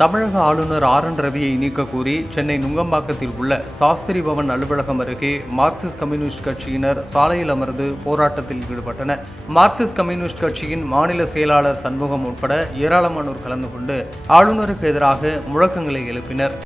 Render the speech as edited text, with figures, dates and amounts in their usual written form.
தமிழக ஆளுநர் ஆர்.என். ரவியை நீக்க கோரி சென்னை நுங்கம்பாக்கத்தில் உள்ள சாஸ்திரி பவன் அலுவலகம் அருகே மார்க்சிஸ்ட் கம்யூனிஸ்ட் கட்சியினர் சாலையில் அமர்ந்து போராட்டத்தில் ஈடுபட்டனர். மார்க்சிஸ்ட் கம்யூனிஸ்ட் கட்சியின் மாநில செயலாளர் சண்முகம் உட்பட ஏராளமானோர் கலந்து கொண்டு ஆளுநருக்கு எதிராக முழக்கங்களை எழுப்பினர்.